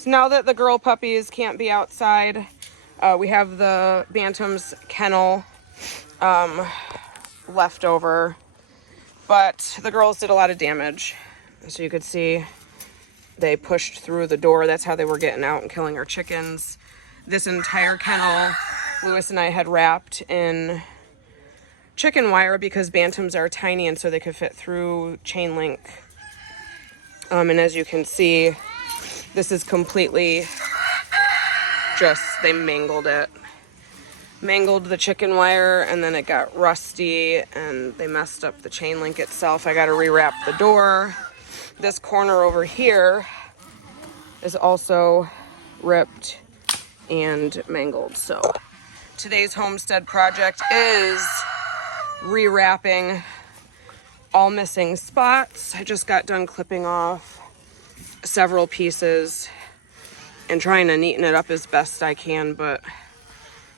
So now that the girl puppies can't be outside, we have the Bantam's kennel left over, but the girls did a lot of damage. So you could see they pushed through the door. That's how they were getting out and killing our chickens. This entire kennel, Lewis and I had wrapped in chicken wire because Bantams are tiny and so they could fit through chain link. And as you can see, this is completely just, they mangled it. Mangled the chicken wire, and then it got rusty and they messed up the chain link itself. I got to rewrap the door. This corner over here is also ripped and mangled. So today's homestead project is rewrapping all missing spots. I just got done clipping off several pieces and trying to neaten it up as best I can, but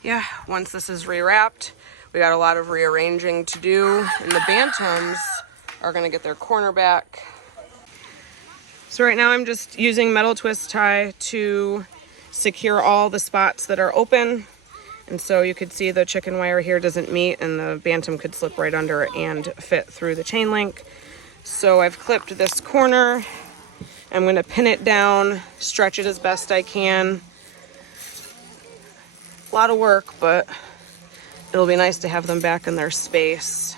yeah, once this is rewrapped, we got a lot of rearranging to do, and the Bantams are gonna get their corner back. So right now I'm just using metal twist tie to secure all the spots that are open. And so you could see the chicken wire here doesn't meet and the Bantam could slip right under and fit through the chain link. So I've clipped this corner. I'm gonna pin it down, stretch it as best I can. A lot of work, but it'll be nice to have them back in their space.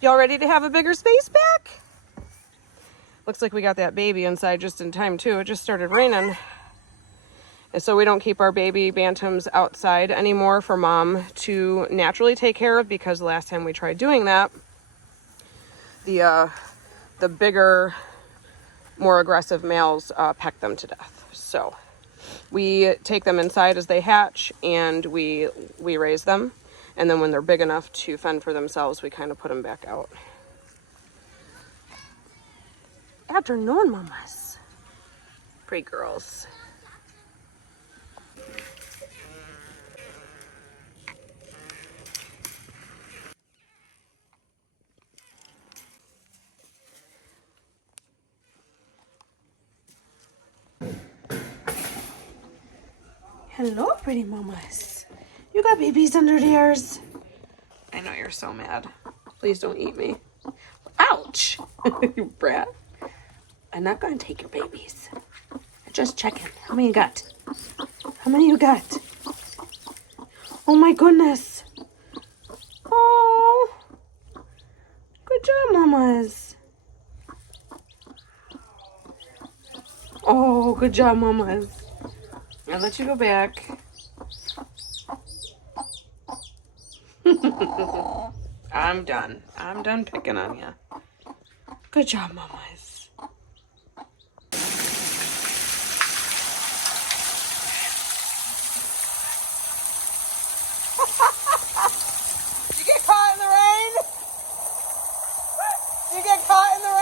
Y'all ready to have a bigger space back? Looks like we got that baby inside just in time too. It just started raining. And so we don't keep our baby Bantams outside anymore for mom to naturally take care of, because the last time we tried doing that, the bigger, more aggressive males peck them to death. So we take them inside as they hatch and we raise them. And then when they're big enough to fend for themselves, we kind of put them back out. Afternoon, mamas. Pretty girls. Hello, pretty mamas. You got babies under theirs. I know you're so mad. Please don't eat me. Ouch! You brat. I'm not gonna take your babies. Just checking. How many you got? How many you got? Oh my goodness. Oh. Good job, mamas. Oh, good job, mamas. I'll let you go back. I'm done. I'm done picking on you. Good job, mamas. Did you get caught in the rain? Did you get caught in the rain?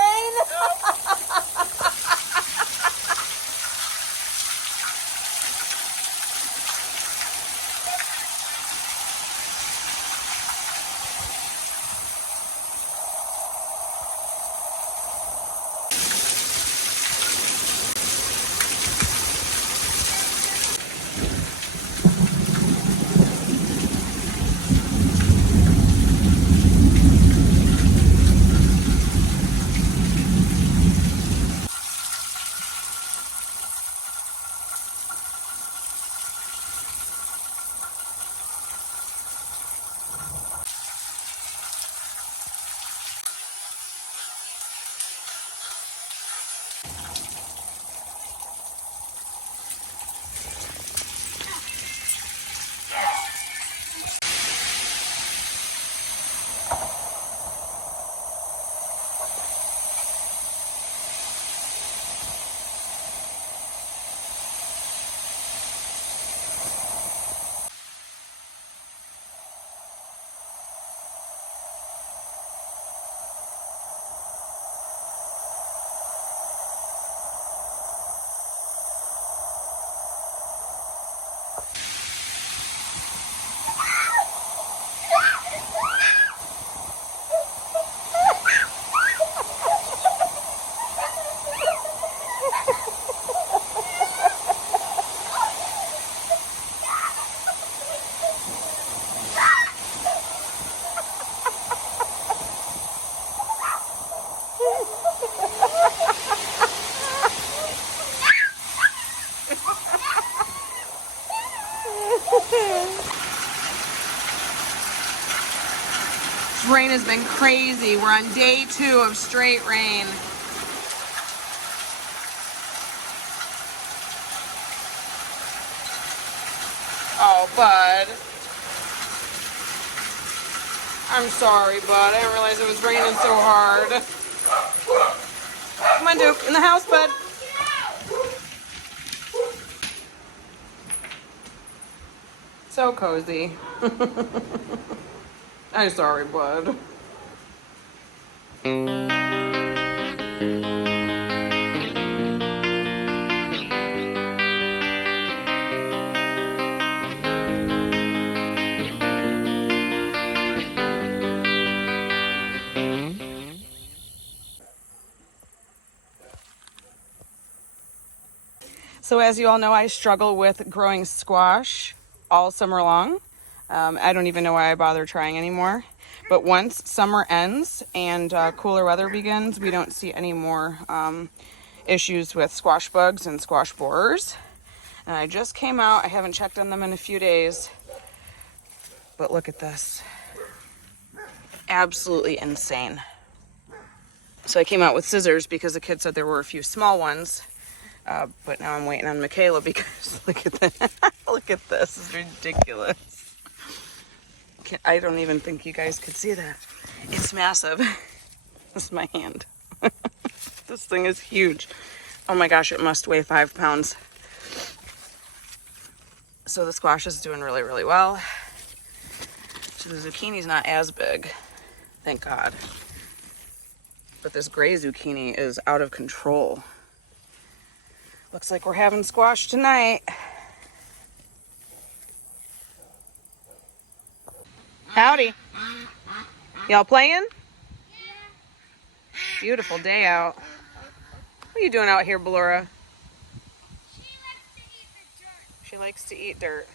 This rain has been crazy. We're on day 2 of straight rain. Oh, bud. I'm sorry, bud. I didn't realize it was raining so hard. Come on, Duke. In the house, bud. So cozy. I'm sorry, bud. So as you all know, I struggle with growing squash all summer long. I don't even know why I bother trying anymore. But once summer ends and cooler weather begins, we don't see any more issues with squash bugs and squash borers. And I just came out. I haven't checked on them in a few days. But look at this. Absolutely insane. So I came out with scissors because the kid said there were a few small ones. But now I'm waiting on Michaela because look at that. Look at this. It's ridiculous. I don't even think you guys could see that. It's massive. This is my hand. This thing is huge. Oh my gosh, it must weigh 5 pounds. So the squash is doing really, really well. So the zucchini's not as big, thank God. But this gray zucchini is out of control. Looks like we're having squash tonight. Howdy. Y'all playing? Beautiful day out. What are you doing out here, Ballora? She likes to eat dirt.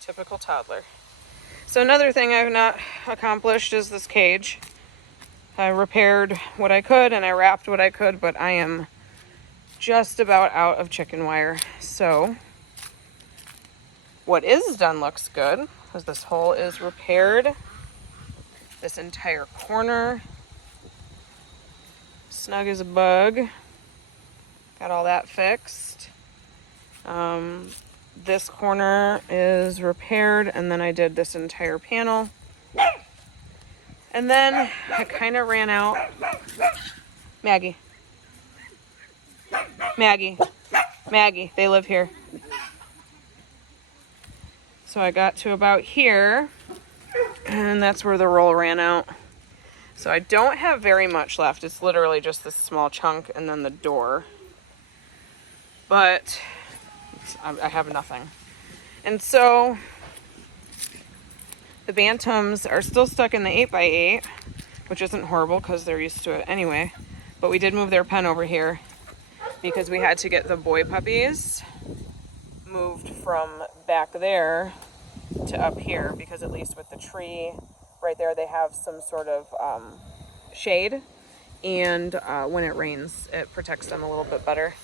Typical toddler. So another thing I've not accomplished is this cage. I repaired what I could and I wrapped what I could, but I am just about out of chicken wire. So what is done looks good because this hole is repaired. This entire corner, snug as a bug. Got all that fixed. This corner is repaired, and then I did this entire panel. And then I kind of ran out. Maggie. Maggie. Maggie, they live here. So I got to about here, and that's where the roll ran out. So I don't have very much left. It's literally just this small chunk and then the door. But I have nothing. And so the bantams are still stuck in the 8x8, which isn't horrible because they're used to it anyway. But we did move their pen over here because we had to get the boy puppies moved from back there to up here, because at least with the tree right there, they have some sort of shade, and when it rains, it protects them a little bit better.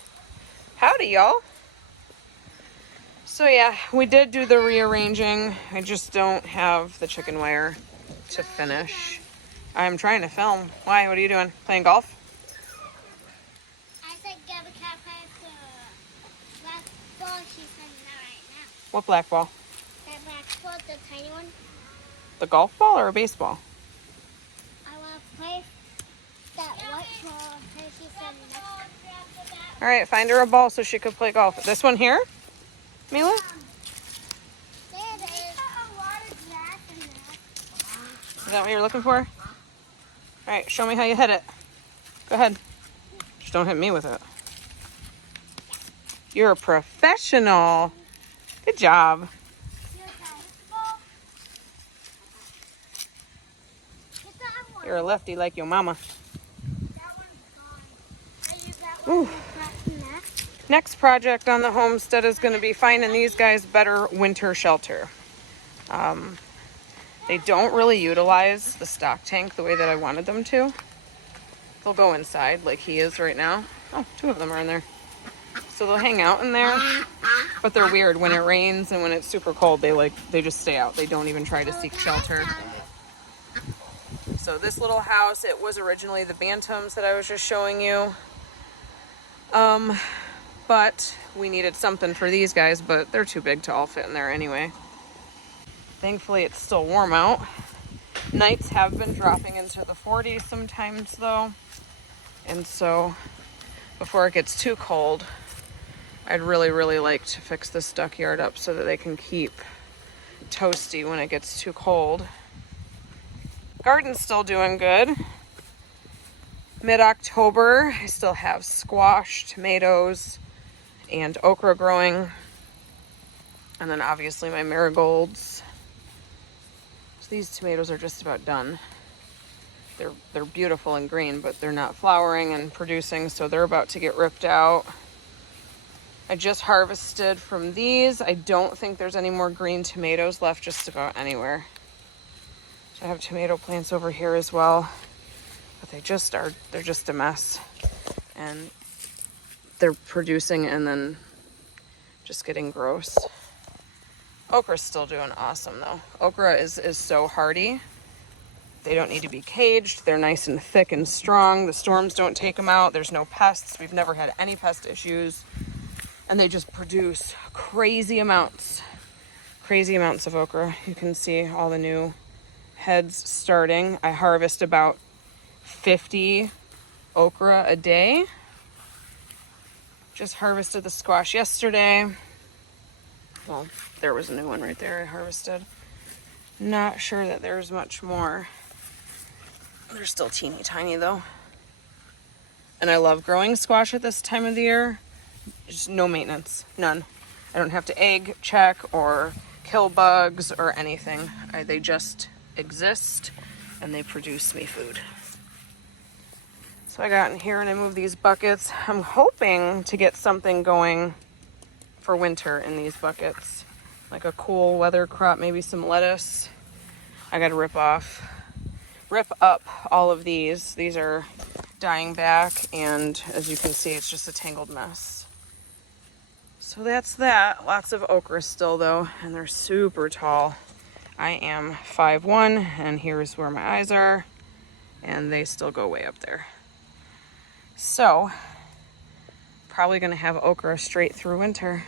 Howdy, y'all. So yeah, we did do the rearranging. I just don't have the chicken wire to finish. I'm trying to film. Why? What are you doing? Playing golf? I said Gabby Cat has the black ball. She's sending that right now. What black ball? That black ball, the tiny one. The golf ball or a baseball? I want to play that white ball. And she said no. All right, find her a ball so she could play golf. This one here, Mila? There it is. A lot of grass in there. Is that what you're looking for? All right, show me how you hit it. Go ahead. Just don't hit me with it. You're a professional. Good job. You're a lefty like your mama. Ooh. Next project on the homestead is going to be finding these guys better winter shelter. They don't really utilize the stock tank the way that I wanted them to. They'll go inside like he is right now. Oh, 2 of them are in there. So they'll hang out in there. But they're weird. When it rains and when it's super cold, they just stay out. They don't even try to seek shelter. So this little house, it was originally the bantams that I was just showing you. But we needed something for these guys, but they're too big to all fit in there anyway. Thankfully, it's still warm out. Nights have been dropping into the 40s sometimes though. And so before it gets too cold, I'd really like to fix this duckyard up so that they can keep toasty when it gets too cold. Garden's still doing good. Mid-October, I still have squash, tomatoes, and okra growing. And then obviously my marigolds. So these tomatoes are just about done. They're beautiful and green, but they're not flowering and producing, so they're about to get ripped out. I just harvested from these. I don't think there's any more green tomatoes left just about anywhere. So I have tomato plants over here as well, but they're just a mess. And they're producing and then just getting gross. Okra's still doing awesome though. Okra is so hardy. They don't need to be caged. They're nice and thick and strong. The storms don't take them out. There's no pests. We've never had any pest issues. And they just produce crazy amounts of okra. You can see all the new heads starting. I harvest about 50 okra a day. Just harvested the squash yesterday. Well, there was a new one right there I harvested. Not sure that there's much more. They're still teeny tiny though. And I love growing squash at this time of the year. Just no maintenance, none. I don't have to egg check or kill bugs or anything. They just exist and they produce me food. So I got in here and I moved these buckets. I'm hoping to get something going for winter in these buckets. Like a cool weather crop, maybe some lettuce. I gotta rip up all of these. These are dying back, and as you can see, it's just a tangled mess. So that's that. Lots of okra still though, and they're super tall. I am 5'1", and here's where my eyes are, and they still go way up there. So, probably gonna have okra straight through winter.